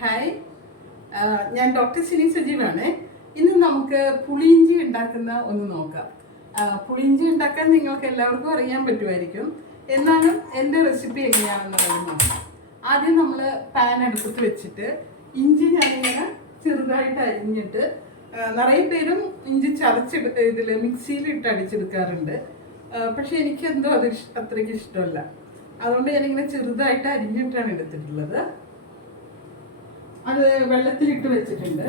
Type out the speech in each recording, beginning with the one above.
Hi, ഞാൻ doctor Sini സജീവാണ്. ഇന്ന് നമുക്ക് പുളിയിഞ്ചി ഉണ്ടാക്കുന്ന ഒന്ന് നോക്കാം. പുളിയിഞ്ചി ഉണ്ടാക്കാൻ നിങ്ങൾക്ക് എല്ലാവർക്കും അറിയാൻ പറ്റുമായിരിക്കും. എന്നാലും എൻ്റെ റെസിപ്പി എങ്ങനെയാണെന്നുള്ളത് നോക്കാം. ആദ്യം നമ്മൾ പാൻ അടുപ്പത്ത് വെച്ചിട്ട് ഇഞ്ചി ഞാനിങ്ങനെ ചെറുതായിട്ട് അരിഞ്ഞിട്ട്, നിറയെ പേരും ഇഞ്ചി ഇതിൽ മിക്സിയിലിട്ട് അടിച്ചെടുക്കാറുണ്ട്. പക്ഷേ എനിക്കെന്തോ അത് അത്രയ്ക്ക് ഇഷ്ടമല്ല. അതുകൊണ്ട് ഞാനിങ്ങനെ ചെറുതായിട്ട് അരിഞ്ഞിട്ടാണ് എടുത്തിട്ടുള്ളത്. അത് വെള്ളത്തിലിട്ട് വെച്ചിട്ടുണ്ട്.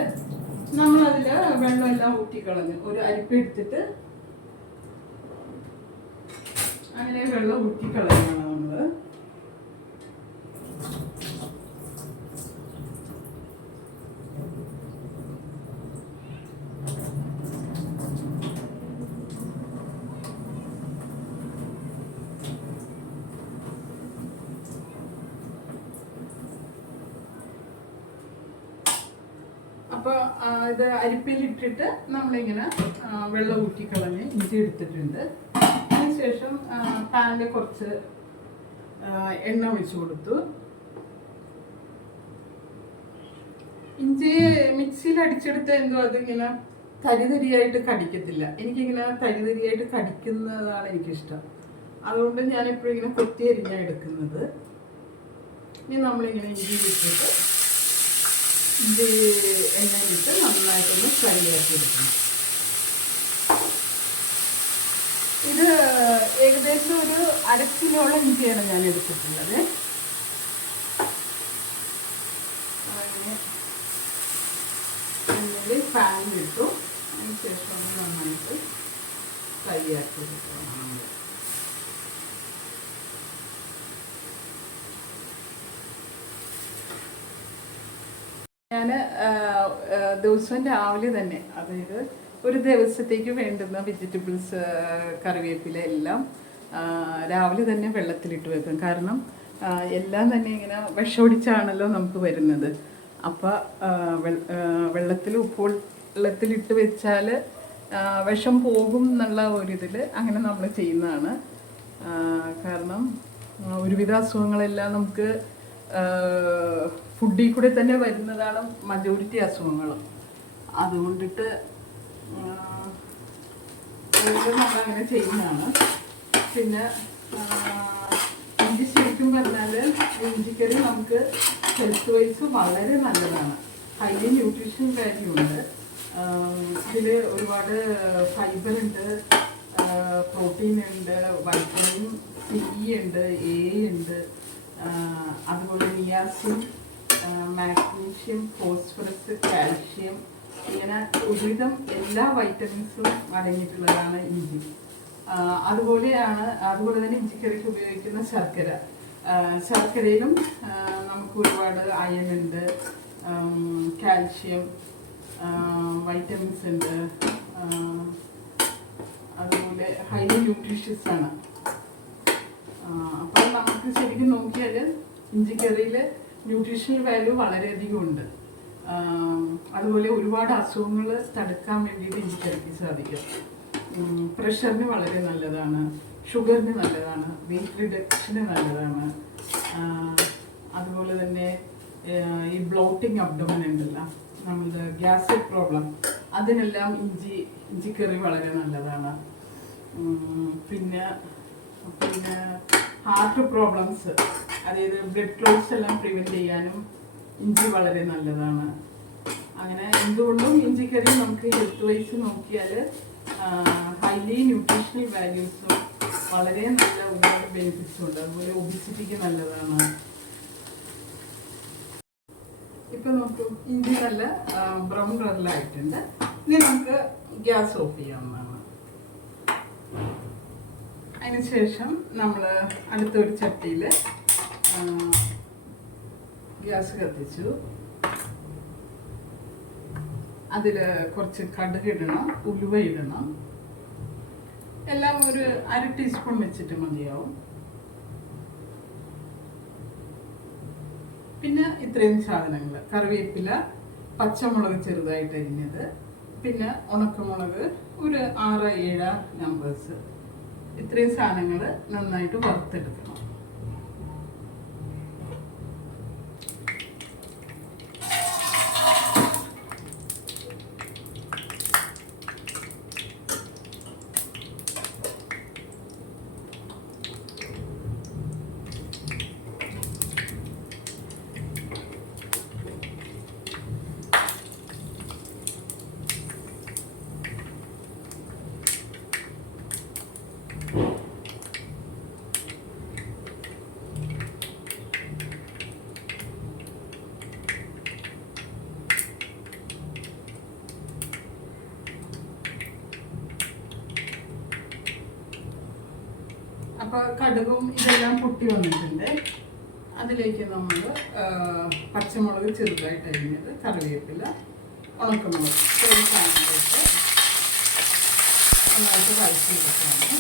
നമ്മളതിൽ വെള്ളമെല്ലാം ഊറ്റിക്കളഞ്ഞു. ഒരു അരിപ്പ എടുത്തിട്ട് അങ്ങനെ വെള്ളം ഊറ്റിക്കളയാണ് നമ്മൾ. അപ്പോൾ ഇത് അരിപ്പയിലിട്ടിട്ട് നമ്മളിങ്ങനെ വെള്ളം ഊറ്റിക്കളഞ്ഞ് ഇഞ്ചി എടുത്തിട്ടുണ്ട്. അതിനുശേഷം പാനിൽ കുറച്ച് എണ്ണ ഒഴിച്ചു കൊടുത്തു. ഇഞ്ചി മിക്സിയിൽ അടിച്ചെടുത്ത എന്തോ അതിങ്ങനെ തരിതരിയായിട്ട് കടിക്കത്തില്ല. എനിക്കിങ്ങനെ തരിതരിയായിട്ട് കടിക്കുന്നതാണ് എനിക്കിഷ്ടം. അതുകൊണ്ട് ഞാനെപ്പോഴും ഇങ്ങനെ കൊത്തി അരിഞ്ഞാണ് എടുക്കുന്നത്. ഇനി നമ്മളിങ്ങനെ ഇഞ്ചി ഇട്ടിട്ട് ഇത് എണ്ണയിലിട്ട് നന്നായിട്ടൊന്ന് ഫ്രൈ ആക്കി എടുക്കണം. ഇത് ഏകദേശം ഒരു 1/2 കിലോളം ഇഞ്ചിയാണ് ഞാൻ എടുത്തിട്ടുള്ളത്. അങ്ങനെ എണ്ണയിൽ പാനിലിട്ടു. അതിന് ശേഷം നന്നായിട്ട് ഫ്രൈ ആക്കി എടുക്കണം നമ്മൾ. ഞാൻ ദിവസവും രാവിലെ തന്നെ, അതായത് ഒരു ദിവസത്തേക്ക് വേണ്ടുന്ന വെജിറ്റബിൾസ്, കറിവേപ്പില എല്ലാം രാവിലെ തന്നെ വെള്ളത്തിലിട്ട് വെക്കും. കാരണം എല്ലാം തന്നെ ഇങ്ങനെ വിഷമൊടിച്ചാണല്ലോ നമുക്ക് വരുന്നത്. അപ്പോൾ വെള്ളത്തിലിട്ട് വെച്ചാൽ വിഷം പോകും എന്നുള്ള ഒരിതിൽ അങ്ങനെ നമ്മൾ ചെയ്യുന്നതാണ്. കാരണം ഒരുവിധ അസുഖങ്ങളെല്ലാം നമുക്ക് ഫുഡിൽ കൂടെ തന്നെ വരുന്നതാണ് മജോറിറ്റി അസുഖങ്ങളും. അതുകൊണ്ടിട്ട് നമ്മളങ്ങനെ ചെയ്യുന്നതാണ്. പിന്നെ ഇഞ്ചി ശരിക്കും പറഞ്ഞാൽ ഇഞ്ചിക്കറി നമുക്ക് ഹെൽത്ത് വൈസ് വളരെ നല്ലതാണ്. ഹൈലി ന്യൂട്രീഷൻ വാല്യൂ ഉണ്ട്. ഇതിൽ ഒരുപാട് ഫൈബർ ഉണ്ട്, പ്രോട്ടീൻ ഉണ്ട്, വൈറ്റമിൻ സി ഉണ്ട്, എ ഉണ്ട്, അതുപോലെ നിയാസിൻ, മാഗ്നീഷ്യം, ഫോസ്ഫറസ്, കാൽഷ്യം, ഇങ്ങനെ ഒരുവിധം എല്ലാ വൈറ്റമിൻസും അടങ്ങിയിട്ടുള്ളതാണ് ഇഞ്ചി. അതുപോലെ തന്നെ ഇഞ്ചിക്കറിക്ക് ഉപയോഗിക്കുന്ന ശർക്കരയിലും നമുക്ക് ഒരുപാട് അയൺ ഉണ്ട്, കാൽഷ്യം, വൈറ്റമിൻസ് ഉണ്ട്. അതുപോലെ ഹൈലി ന്യൂട്രീഷ്യസ് ആണ്. അപ്പോൾ നമുക്ക് ശരിക്കും നോക്കിയാൽ ഇഞ്ചിക്കറിയിൽ ന്യൂട്രീഷണൽ വാല്യൂ വളരെയധികം ഉണ്ട്. അതുപോലെ ഒരുപാട് അസുഖങ്ങൾ തടുക്കാൻ വേണ്ടിയിട്ട് ഇഞ്ചിക്കറിക്ക് സാധിക്കും. പ്രഷറിന് വളരെ നല്ലതാണ്, ഷുഗറിന് നല്ലതാണ്, വെയിറ്റ് റിഡക്ഷന് നല്ലതാണ്. അതുപോലെ തന്നെ ഈ ബ്ലോട്ടിങ് അബ്ഡോമൻ ഉണ്ടല്ലോ, നമ്മളുടെ ഗ്യാസ്ട്രിക് പ്രോബ്ലം, അതിനെല്ലാം ഇഞ്ചിക്കറി വളരെ നല്ലതാണ്. പിന്നെ ഹാർട്ട് പ്രോബ്ലംസ്, അതായത് ബ്ലഡ് ക്ലോട്ട്സ് എല്ലാം പ്രിവെൻറ്റ് ചെയ്യാനും ഇഞ്ചി വളരെ നല്ലതാണ്. അങ്ങനെ എന്തുകൊണ്ടും ഇഞ്ചിക്കറി നമുക്ക് ഹെൽത്ത് വൈസ് നോക്കിയാൽ ഹൈലി ന്യൂട്രീഷണൽ വാല്യൂസും വളരെ നല്ല ഒരുപാട് ബെനിഫിറ്റ്സും ഉണ്ട്. അതുപോലെ ഒബിസിറ്റിക്ക് നല്ലതാണ്. ഇപ്പം നോക്കൂ, ഇഞ്ചി നല്ല ബ്രൗൺ കളറിലായിട്ടുണ്ട്. ഇനി നമുക്ക് ഗ്യാസ് ഓഫ് ചെയ്യാവുന്നതാണ്. അതിനുശേഷം നമ്മൾ അടുത്തൊരു ചട്ടിയിൽ ഗ്യാസ് കത്തിച്ചു. അതിൽ കുറച്ച് കടുക് ഇടണം, ഉലുവ ഇടണം. എല്ലാം ഒരു 1/2 ടീസ്പൂൺ വെച്ചിട്ട് മതിയാവും. പിന്നെ ഇത്രയും സാധനങ്ങൾ: കറിവേപ്പില, പച്ചമുളക് ചെറുതായിട്ട് അരിഞ്ഞത്, പിന്നെ ഉണക്കമുളക് ഒരു 6-7 നമ്പേഴ്സ്. ഇത്രയും സാധനങ്ങൾ നന്നായിട്ട് വറുത്തെടുക്കണം. അപ്പോൾ കടുകും ഇതെല്ലാം പൊട്ടി വന്നിട്ടുണ്ട്. അതിലേക്ക് നമ്മൾ പച്ചമുളക് ചെറുതായിട്ട് അരിഞ്ഞത്, കറിവേപ്പില, ഉണക്കമുളക് ഒരു പാനിലേക്ക് നന്നായിട്ട് വഴറ്റിയെടുക്കുകയാണ്.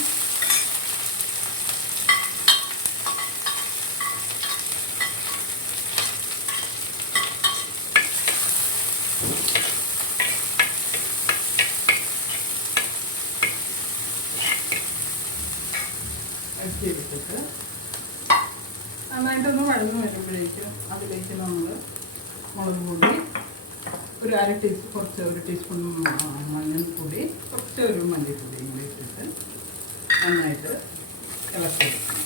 എടുത്തിട്ട് നന്നായിട്ടൊന്ന് വഴന്ന് വരുമ്പോഴേക്കും അതിലേക്ക് നമ്മൾ മുളക് പൊടി ഒരു ഒരു ടീസ്പൂൺ മഞ്ഞൾപ്പൊടി, ഒരു മല്ലിപ്പൊടിയും കൂടി ഇട്ടിട്ട് നന്നായിട്ട് ഇളക്കിയെടുക്കണം.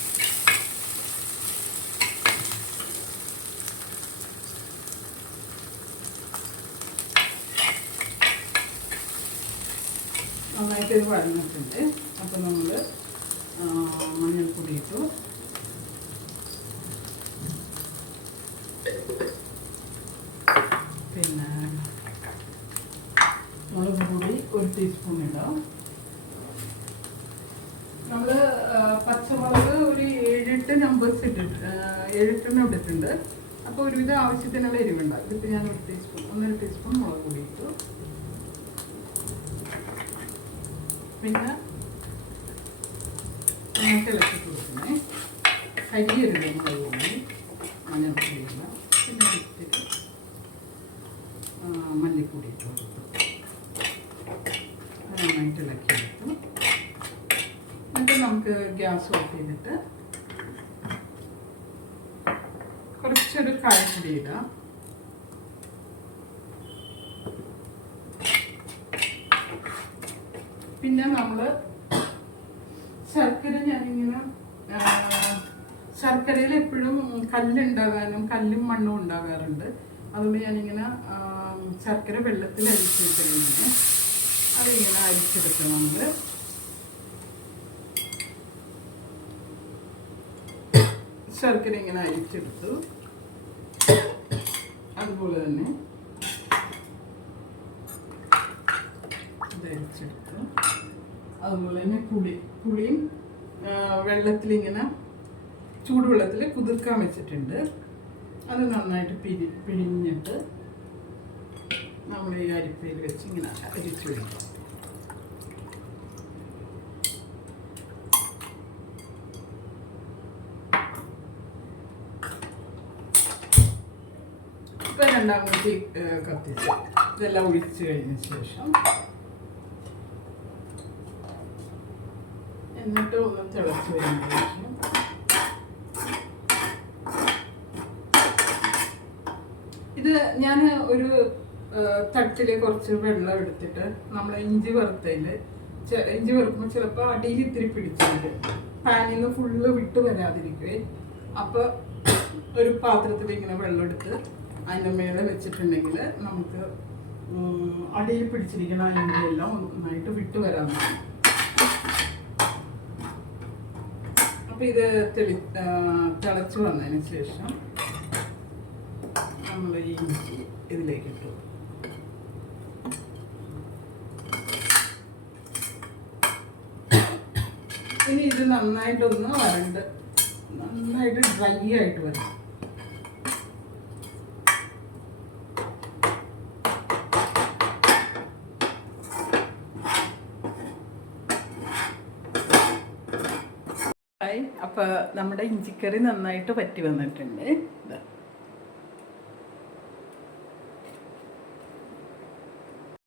നന്നായിട്ട് ഇത് വഴന്നിട്ടുണ്ട്. അപ്പോൾ നമ്മൾ മഞ്ഞൾപ്പൊടി ഇട്ടു, പിന്നെ മുളക് പൊടി ഒരു ടീസ്പൂൺ ഇടാം. നമ്മൾ പച്ചമുളക് ഒരു 7-8 നമ്പേഴ്സ് ഇട്ടിട്ട് 7-8 ഇട്ടിട്ടുണ്ട്. അപ്പോൾ ഒരുവിധം ആവശ്യത്തിനുള്ള എരിവുണ്ടാകും. ഇതിപ്പോൾ ഞാൻ 1 ടീസ്പൂൺ മുളക് പൊടി ഇട്ടു. പിന്നെ ഇളക്കി കൊടുക്കണേ. കരിയരുത് മുളക് പൊടി, മഞ്ഞൾപ്പൊടിയില്ല, പിന്നെ ഇത്തിരി മല്ലിപ്പൊടി ഇട്ട് കൊടുത്തു. നന്നായിട്ട് ഇളക്കിയെടുത്തു. എന്നിട്ട് നമുക്ക് ഗ്യാസ് ഓഫ് ചെയ്തിട്ട് കുറച്ചൊരു കായപ്പൊടി ഇടാം. പിന്നെ നമ്മൾ ശർക്കര, ഞാനിങ്ങനെ ശർക്കരയിൽ എപ്പോഴും കല്ലുണ്ടാകാനും കല്ലും മണ്ണും ഉണ്ടാകാറുണ്ട്. അതുകൊണ്ട് ഞാനിങ്ങനെ ശർക്കര വെള്ളത്തിൽ അരിച്ചെടുക്കുന്നത്, അതിങ്ങനെ അരിച്ചെടുക്കുക. നമ്മൾ ശർക്കര ഇങ്ങനെ അരിച്ചെടുത്തു. അതുപോലെ തന്നെ അരിച്ചെടുത്തു. അതുപോലെ തന്നെ പുളിയും വെള്ളത്തിലിങ്ങനെ ചൂടുവെള്ളത്തിൽ കുതിർക്കാൻ വെച്ചിട്ടുണ്ട്. അത് നന്നായിട്ട് പിഴിഞ്ഞിട്ട് നമ്മൾ ഈ അരിപ്പയിൽ വെച്ച് ഇങ്ങനെ അരിച്ചു വയ്ക്കാം. ഇപ്പം രണ്ടാമത്തെ കത്തിച്ച് ഇതെല്ലാം ഒഴിച്ച് കഴിഞ്ഞ ശേഷം എന്നിട്ട് ഒന്ന് തിളച്ച് വരുന്ന ശേഷം ഇത് ഞാൻ ഒരു തട്ടിൽ കുറച്ച് വെള്ളം എടുത്തിട്ട് നമ്മൾ ഇഞ്ചി വറുക്കുമ്പോൾ ചിലപ്പോൾ അടിയിൽ ഇത്തിരി പിടിച്ചിട്ട് പാനിൽ നിന്ന് ഫുള്ള് വിട്ട് വരാതിരിക്കുവേ. അപ്പോൾ ഒരു പാത്രത്തിൽ ഇങ്ങനെ വെള്ളം എടുത്ത് അതിൻ്റെ മേലെ വെച്ചിട്ടുണ്ടെങ്കിൽ നമുക്ക് അടിയിൽ പിടിച്ചിരിക്കുന്ന ഇഞ്ചിയെല്ലാം നന്നായിട്ട് വിട്ട് വരാൻ പറ്റും. അപ്പോൾ ഇത് തിളച്ച് വന്നതിന് ശേഷം നമ്മൾ ഈ ഇഞ്ചി ഇതിലേക്ക് ഇട്ടു. ഇനി ഇത് നന്നായിട്ടൊന്ന് നന്നായിട്ട് ഡ്രൈ ആയിട്ട് വരണം. അപ്പോൾ നമ്മുടെ ഇഞ്ചിക്കറി നന്നായിട്ട് പറ്റി വന്നിട്ടുണ്ട്.